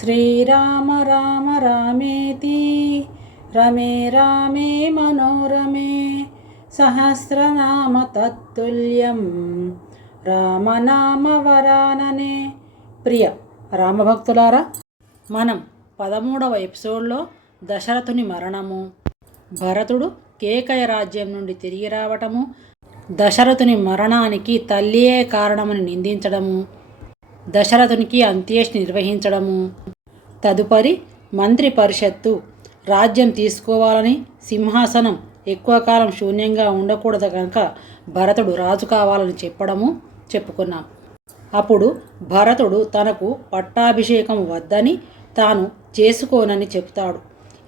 శ్రీరామ రామ రామేతి. రమే రామే మనోరమే. సహస్రనామ తత్తుల్యం. రామనామ వరాననే. ప్రియ రామభక్తులారా మనం పదమూడవ ఎపిసోడ్లో దశరథుని మరణము భరతుడు కేకయ రాజ్యం నుండి తిరిగి రావటము దశరథుని మరణానికి తల్లియే కారణమని నిందించడము దశరథునికి అంత్యేష్టి నిర్వహించడము. తదుపరి మంత్రి పరిషత్తు. రాజ్యం తీసుకోవాలని సింహాసనం ఎక్కువ కాలం శూన్యంగా ఉండకూడదు కనుక భరతుడు రాజు కావాలని చెప్పడము చెప్పుకున్నాం. అప్పుడు భరతుడు తనకు పట్టాభిషేకం వద్దని తాను చేసుకోనని చెప్తాడు.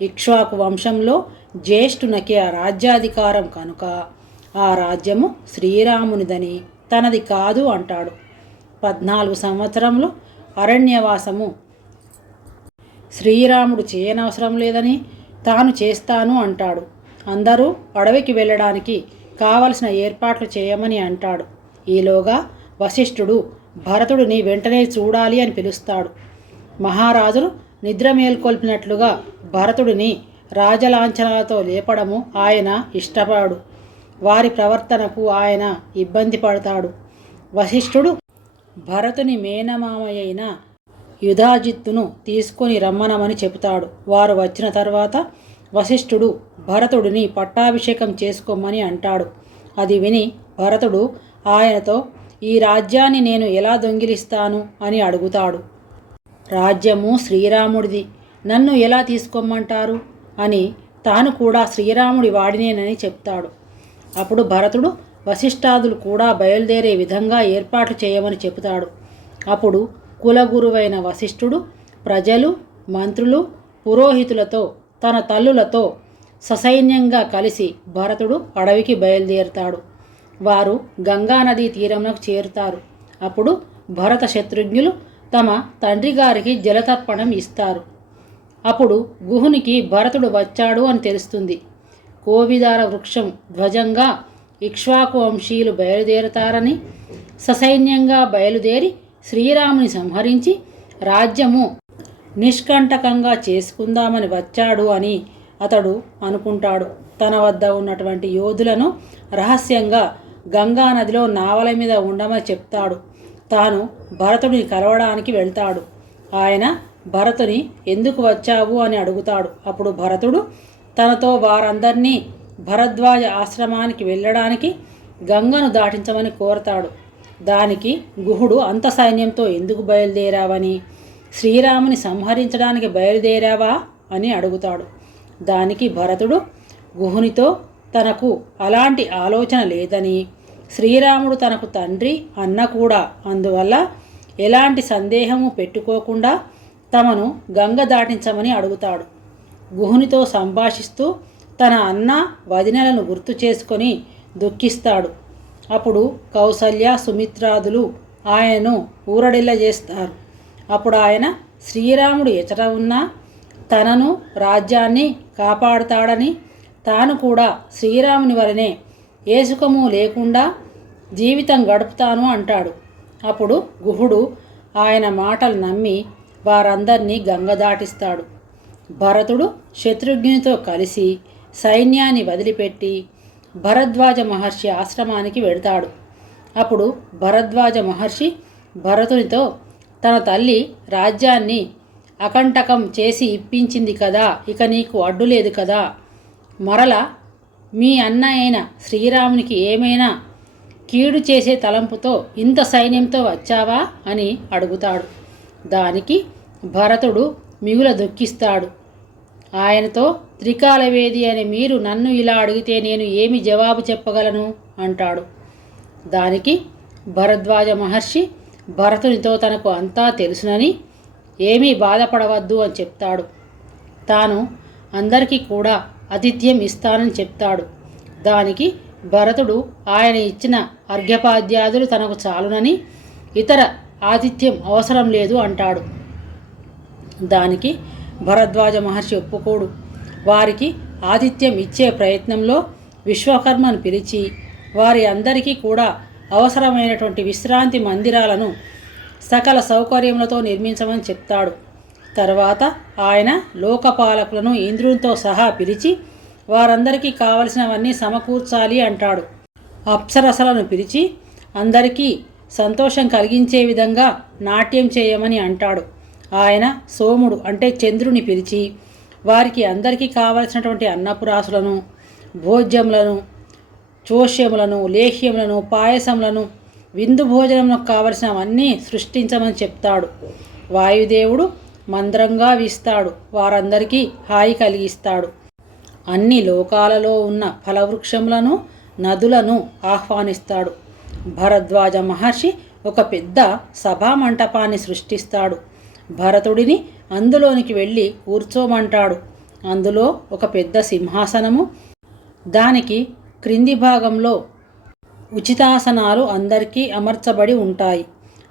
ఇక్ష్వాకు వంశంలో జ్యేష్ఠునకి ఆ రాజ్యాధికారం కనుక ఆ రాజ్యము శ్రీరామునిదని తనది కాదు అంటాడు. పద్నాలుగు సంవత్సరంలో అరణ్యవాసము. శ్రీరాముడు చేయనవసరం లేదని తాను చేస్తాను అంటాడు. అందరూ అడవికి వెళ్ళడానికి కావలసిన ఏర్పాట్లు చేయమని అంటాడు. ఈలోగా వశిష్ఠుడు భరతుడిని వెంటనే చూడాలి అని పిలుస్తాడు. మహారాజులు నిద్ర మేల్కొల్పినట్లుగా భరతుడిని రాజలాంఛనాలతో లేపడము ఆయన ఇష్టపడు. వారి ప్రవర్తనకు ఆయన ఇబ్బంది పడతాడు. వశిష్ఠుడు భరతుని మేనమామయ్యైన యుధాజిత్తును తీసుకొని రమ్మనమని చెబుతాడు. వారు వచ్చిన తర్వాత వశిష్ఠుడు భరతుడిని పట్టాభిషేకం చేసుకోమని అంటాడు. అది విని భరతుడు ఆయనతో ఈ రాజ్యాన్ని నేను ఎలా దొంగిలిస్తాను? అని అడుగుతాడు. రాజ్యము శ్రీరాముడిది. నన్ను ఎలా తీసుకోమంటారు? అని తాను కూడా శ్రీరాముడి వాడినేనని చెప్తాడు. అప్పుడు భరతుడు వశిష్ఠాదులు కూడా బయలుదేరే విధంగా ఏర్పాట్లు చేయమని చెబుతాడు. అప్పుడు కులగురువైన వశిష్ఠుడు ప్రజలు మంత్రులు పురోహితులతో తన తల్లులతో ససైన్యంగా కలిసి భరతుడు అడవికి బయలుదేరుతాడు. వారు గంగానదీ తీరంలోకి చేరుతారు. అప్పుడు భరత శత్రుఘ్నులు తమ తండ్రి గారికి జలతర్పణం ఇస్తారు. అప్పుడు గుహునికి భరతుడు వచ్చాడు అని తెలుస్తుంది. కోవిదార వృక్షం ధ్వజంగా ఇక్ష్వాకు వంశీయులు బయలుదేరతారని ససైన్యంగా బయలుదేరి శ్రీరాముని సంహరించి రాజ్యము నిష్కంటకంగా చేసుకుందామని వచ్చాడు అని అతడు అనుకుంటాడు. తన వద్ద ఉన్నటువంటి యోధులను రహస్యంగా గంగా నదిలో నావల మీద ఉండమని చెప్తాడు. తాను భరతుడిని కలవడానికి వెళ్తాడు. ఆయన భరతుని ఎందుకు వచ్చావు? అని అడుగుతాడు. అప్పుడు భరతుడు తనతో వారందరినీ భరద్వాజ ఆశ్రమానికి వెళ్ళడానికి గంగను దాటించమని కోరతాడు. దానికి గుహుడు అంత సైన్యంతో ఎందుకు బయలుదేరావని శ్రీరాముని సంహరించడానికి బయలుదేరావా అని అడుగుతాడు. దానికి భరతుడు గుహునితో తనకు అలాంటి ఆలోచన లేదని శ్రీరాముడు తనకు తండ్రి అన్న కూడా అందువల్ల ఎలాంటి సందేహము పెట్టుకోకుండా తమను గంగ దాటించమని అడుగుతాడు. గుహునితో సంభాషిస్తూ తన అన్న వదినలను గుర్తు చేసుకొని దుఃఖిస్తాడు. అప్పుడు కౌసల్య సుమిత్రాదులు ఆయనను ఊరడిల్ల చేస్తారు. అప్పుడు ఆయన శ్రీరాముడు ఎచట ఉన్నా తనను రాజ్యాన్ని కాపాడుతాడని తాను కూడా శ్రీరాముని వలనే ఏసుకము లేకుండా జీవితం గడుపుతాను అంటాడు. అప్పుడు గుహుడు ఆయన మాటలు నమ్మి వారందరినీ గంగ దాటిస్తాడు. భరతుడు శత్రుఘ్నితో కలిసి సైన్యాన్ని వదిలిపెట్టి భరద్వాజ మహర్షి ఆశ్రమానికి వెడతాడు అప్పుడు భరద్వాజ మహర్షి భరతునితో తన తల్లి రాజ్యాన్ని అకంటకం చేసి ఇప్పించింది కదా ఇక నీకు అడ్డు లేదు కదా. మరల మీ అన్న అయిన శ్రీరామునికి ఏమైనా కీడు చేసే తలంపుతో ఇంత సైన్యంతో వచ్చావా? అని అడుగుతాడు. దానికి భరతుడు మిగుల దుఃఖిస్తాడు ఆయనతో త్రికాలవేది అని మీరు నన్ను ఇలా అడిగితే నేను ఏమి జవాబు చెప్పగలను అంటాడు. దానికి భరద్వాజ మహర్షి భరతునితో తనకు అంతా తెలుసునని ఏమీ బాధపడవద్దు అని చెప్తాడు. తాను అందరికీ కూడా ఆతిథ్యం ఇస్తానని చెప్తాడు. దానికి భరతుడు ఆయన ఇచ్చిన అర్ఘ్యపాద్యాదులు తనకు చాలునని ఇతర ఆతిథ్యం అవసరం లేదు అంటాడు. దానికి భరద్వాజ మహర్షి ఒప్పుకోడు. వారికి ఆతిథ్యం ఇచ్చే ప్రయత్నంలో విశ్వకర్మను పిలిచి వారి అందరికీ కూడా అవసరమైనటువంటి విశ్రాంతి మందిరాలను సకల సౌకర్యములతో నిర్మించమని చెప్తాడు. తర్వాత ఆయన లోకపాలకులను ఇంద్రునితో సహా పిలిచి వారందరికీ కావలసినవన్నీ సమకూర్చాలి అంటాడు. అప్సరసలను పిలిచి అందరికీ సంతోషం కలిగించే విధంగా నాట్యం చేయమని అంటాడు. ఆయన సోముడు అంటే చంద్రుని పిలిచి వారికి అందరికీ కావలసినటువంటి అన్నపురాసులను భోజ్యములను చోష్యములను లేహ్యములను పాయసములను విందు భోజనములకు కావలసినవన్నీ సృష్టించమని చెప్తాడు. వాయుదేవుడు మంద్రంగా వీస్తాడు. వారందరికీ హాయి కలిగిస్తాడు. అన్ని లోకాలలో ఉన్న ఫలవృక్షములను నదులను ఆహ్వానిస్తాడు. భరద్వాజ మహర్షి ఒక పెద్ద సభామంటపాన్ని సృష్టిస్తాడు. భరతుడిని అందులోనికి వెళ్ళి కూర్చోమంటాడు. అందులో ఒక పెద్ద సింహాసనము. దానికి క్రింది భాగంలో ఉచితాసనాలు అందరికీ అమర్చబడి ఉంటాయి.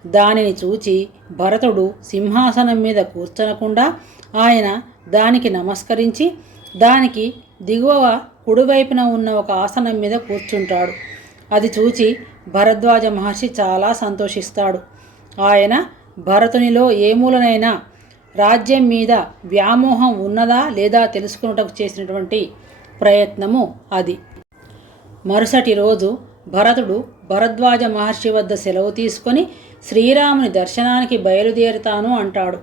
దానిని చూచి భరతుడు సింహాసనం మీద కూర్చొనకుండా ఆయన దానికి నమస్కరించి దానికి దిగువ కుడివైపున ఉన్న ఒక ఆసనం మీద కూర్చుంటాడు. అది చూచి భరద్వాజ మహర్షి చాలా సంతోషిస్తాడు. ఆయన భరతునిలో ఏ మూలనైనా రాజ్యం మీద వ్యామోహం ఉన్నదా లేదా తెలుసుకున్నటకు చేసినటువంటి ప్రయత్నము అది. మరుసటి రోజు భరతుడు భరద్వాజ మహర్షి వద్ద సెలవు తీసుకొని శ్రీరాముని దర్శనానికి బయలుదేరుతాను అంటాడు.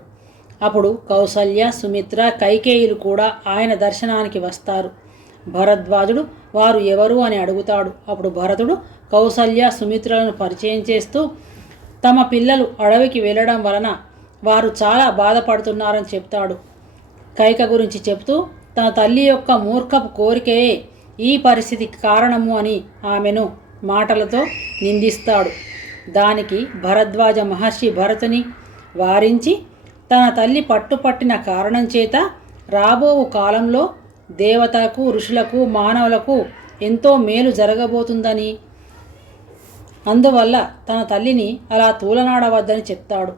అప్పుడు కౌసల్య సుమిత్ర కైకేయులు కూడా ఆయన దర్శనానికి వస్తారు. భరద్వాజుడు వారు ఎవరు? అని అడుగుతాడు. అప్పుడు భరతుడు కౌసల్య సుమిత్రలను పరిచయం చేస్తూ తమ పిల్లలు అడవికి వెళ్ళడం వలన వారు చాలా బాధపడుతున్నారని చెప్తాడు. కైక గురించి చెప్తూ తన తల్లి యొక్క మూర్ఖపు కోరికయే ఈ పరిస్థితికి కారణము అని ఆమెను మాటలతో నిందిస్తాడు. దానికి భరద్వాజ మహర్షి భరతుని వారించి తన తల్లి పట్టుపట్టిన కారణం చేత రాబోవు కాలంలో దేవతలకు ఋషులకు మానవులకు ఎంతో మేలు జరగబోతుందని అందువల్ల తన తల్లిని అలా తూలనాడవద్దని చెప్తాడు.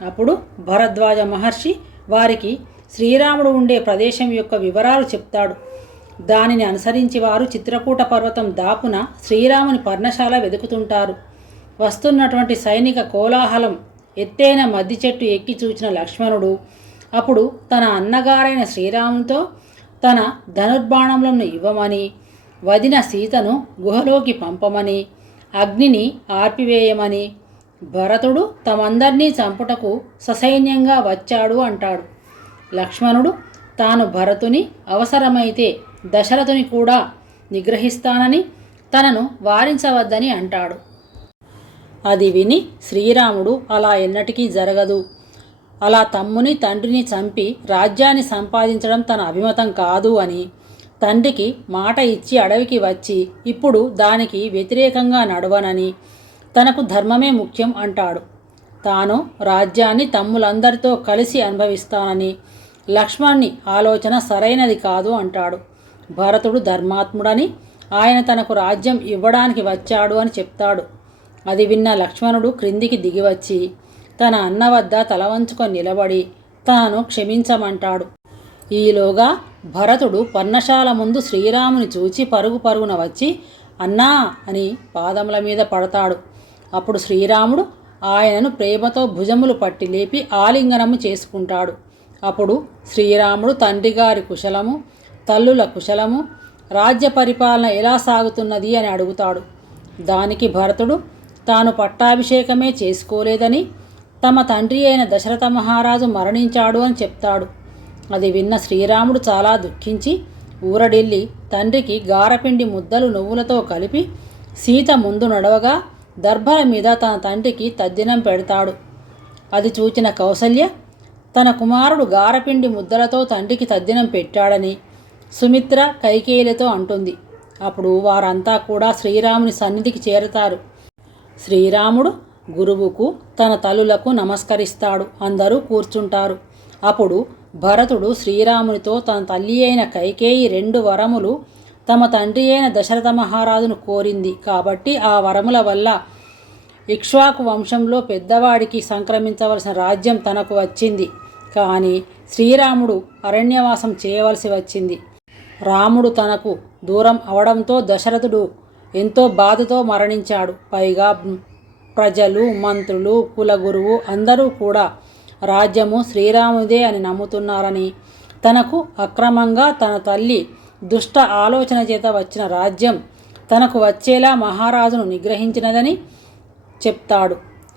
అప్పుడు భరద్వాజ మహర్షి వారికి శ్రీరాముడు ఉండే ప్రదేశం యొక్క వివరాలు చెప్తాడు. దానిని అనుసరించి వారు చిత్రకూట పర్వతం దాపున శ్రీరాముని పర్ణశాల వెతుకుతుంటారు వస్తున్నటువంటి సైనిక కోలాహలం ఎత్తైన మద్ది చెట్టు ఎక్కి చూచిన లక్ష్మణుడు అప్పుడు తన అన్నగారైన శ్రీరాముతో తన ధనుర్బాణములను ఇవ్వమని వదిన సీతను గుహలోకి పంపమని అగ్నిని ఆర్పివేయమని భరతుడు తమందరినీ చంపుటకు ససైన్యంగా వచ్చాడు అంటాడు. లక్ష్మణుడు తాను భరతుని అవసరమైతే దశరథుని కూడా నిగ్రహిస్తానని తనను వారించవద్దని అంటాడు. అది విని శ్రీరాముడు అలా ఎన్నటికీ జరగదు. అలా తమ్ముని తండ్రిని చంపి రాజ్యాన్ని సంపాదించడం తన అభిమతం కాదు అని తండ్రికి మాట ఇచ్చి అడవికి వచ్చి ఇప్పుడు దానికి వ్యతిరేకంగా నడవనని తనకు ధర్మమే ముఖ్యం అంటాడు. తాను రాజ్యాన్ని తమ్ములందరితో కలిసి అనుభవిస్తానని లక్ష్మణ్ని ఆలోచన సరైనది కాదు అంటాడు. భరతుడు ధర్మాత్ముడని ఆయన తనకు రాజ్యం ఇవ్వడానికి వచ్చాడు అని చెప్తాడు. అది విన్న లక్ష్మణుడు క్రిందికి దిగివచ్చి తన అన్న వద్ద తల వంచుకొని నిలబడి తాను క్షమించమంటాడు. ఈలోగా భరతుడు పర్ణశాల ముందు శ్రీరాముని చూచి పరుగు పరుగున వచ్చి అన్నా అని పాదముల మీద పడతాడు. అప్పుడు శ్రీరాముడు ఆయనను ప్రేమతో భుజములు పట్టి లేపి ఆలింగనము చేసుకుంటాడు. అప్పుడు శ్రీరాముడు తండ్రి గారి కుశలము తల్లుల కుశలము రాజ్య పరిపాలన ఎలా సాగుతున్నది అని అడుగుతాడు. దానికి భరతుడు తాను పట్టాభిషేకమే చేసుకోలేదని తమ తండ్రి అయిన దశరథ మహారాజు మరణించాడు అని చెప్తాడు. అది విన్న శ్రీరాముడు చాలా దుఃఖించి ఊరడిల్లి తండ్రికి గారపిండి ముద్దలు నువ్వులతో కలిపి సీత ముందు నడవగా దర్భల మీద తన తండ్రికి తద్దినం పెడతాడు. అది చూచిన కౌసల్య తన కుమారుడు గారపిండి ముద్దలతో తండ్రికి తద్దినం పెట్టాడని సుమిత్ర కైకేయులతో అంటుంది. అప్పుడు వారంతా కూడా శ్రీరాముని సన్నిధికి చేరతారు. శ్రీరాముడు గురువుకు తన తల్లులకు నమస్కరిస్తాడు. అందరూ కూర్చుంటారు. అప్పుడు భరతుడు శ్రీరామునితో తన తల్లి అయిన కైకేయి రెండు వరములు తమ తండ్రి అయిన దశరథ మహారాజును కోరింది. కాబట్టి ఆ వరముల వల్ల ఇక్ష్వాకు వంశంలో పెద్దవాడికి సంక్రమించవలసిన రాజ్యం తనకు వచ్చింది. కానీ శ్రీరాముడు అరణ్యవాసం చేయవలసి వచ్చింది. రాముడు తనకు దూరం అవడంతో దశరథుడు ఎంతో బాధతో మరణించాడు. పైగా ప్రజలు మంత్రులు కులగురువు అందరూ కూడా రాజ్యము శ్రీరాముదే అని నమ్ముతున్నారని తనకు అక్రమంగా తన తల్లి దుష్ట ఆలోచన చేత వచ్చిన రాజ్యం తనకు వచ్చేలా మహారాజును నిగ్రహించినదని చెప్తాడు.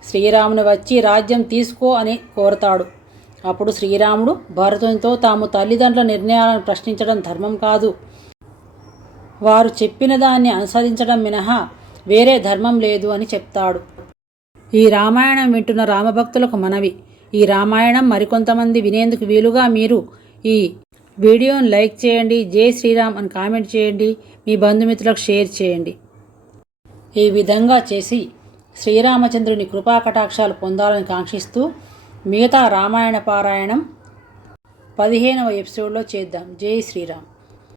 శ్రీరాముని వచ్చి రాజ్యం తీసుకో అని కోరతాడు. అప్పుడు శ్రీరాముడు భరతునితో తాము తల్లిదండ్రుల నిర్ణయాలను ప్రశ్నించడం ధర్మం కాదు. వారు చెప్పిన దాన్ని అనుసరించడం మినహా వేరే ధర్మం లేదు అని చెప్తాడు. ఈ రామాయణం వింటున్న రామభక్తులకు మనవి. ఈ రామాయణం మరికొంతమంది వినేందుకు వీలుగా మీరు ఈ వీడియోను లైక్ చేయండి జై శ్రీరామ్ అని కామెంట్ చేయండి మీ బంధుమిత్రులకు షేర్ చేయండి. ఈ విధంగా చేసి శ్రీరామచంద్రుని కృపాకటాక్షాలు పొందాలని కాంక్షిస్తూ మిగతా రామాయణ పారాయణం పదిహేనవ ఎపిసోడ్లో చేద్దాం. జై శ్రీరామ్.